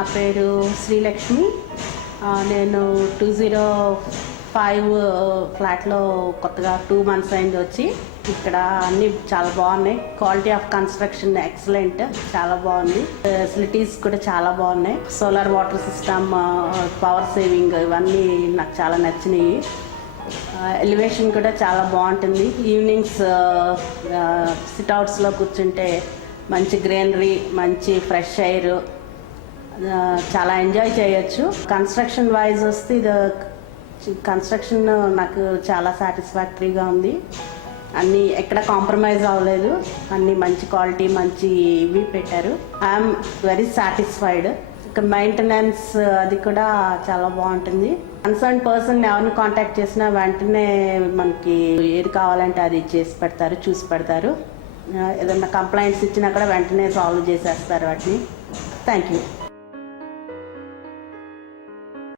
నా పేరు శ్రీలక్ష్మి. నేను 205 ఫ్లాట్లో కొత్తగా 2 months అయింది వచ్చి. ఇక్కడ అన్నీ చాలా బాగున్నాయి. క్వాలిటీ ఆఫ్ కన్స్ట్రక్షన్ ఎక్సలెంట్, చాలా బాగుంది. ఫెసిలిటీస్ కూడా చాలా బాగున్నాయి. Solar water system, power saving, ఇవన్నీ నాకు చాలా నచ్చినాయి. ఎలివేషన్ కూడా చాలా బాగుంటుంది. ఈవినింగ్స్ సిట్అవుట్స్లో కూర్చుంటే మంచి గ్రీనరీ, మంచి ఫ్రెష్ ఎయిర్, చాలా ఎంజాయ్ చేయొచ్చు. కన్స్ట్రక్షన్ వైజ్ వస్తే ఇది కన్స్ట్రక్షన్ నాకు చాలా సాటిస్ఫాక్టరీగా ఉంది. అన్నీ ఎక్కడ కాంప్రమైజ్ అవ్వలేదు. అన్నీ మంచి క్వాలిటీ, మంచి ఇవి పెట్టారు. I'm very satisfied. ఇక్కడ మెయింటెనెన్స్ అది కూడా చాలా బాగుంటుంది. కన్సర్న్ పర్సన్ ఎవరిని కాంటాక్ట్ చేసినా వెంటనే మనకి ఏది కావాలంటే అది చేసి పెడతారు, చూసి పెడతారు. ఏదన్నా కంప్లైంట్స్ ఇచ్చినా కూడా వెంటనే సాల్వ్ చేసేస్తారు వాటిని. Thank you.